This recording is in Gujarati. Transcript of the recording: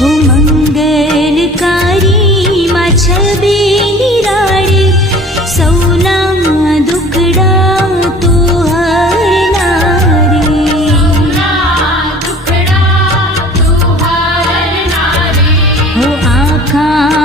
हो मंगलकारी માં છબી નિરાળી સૌના દુખડા તો હરનારી હો આખા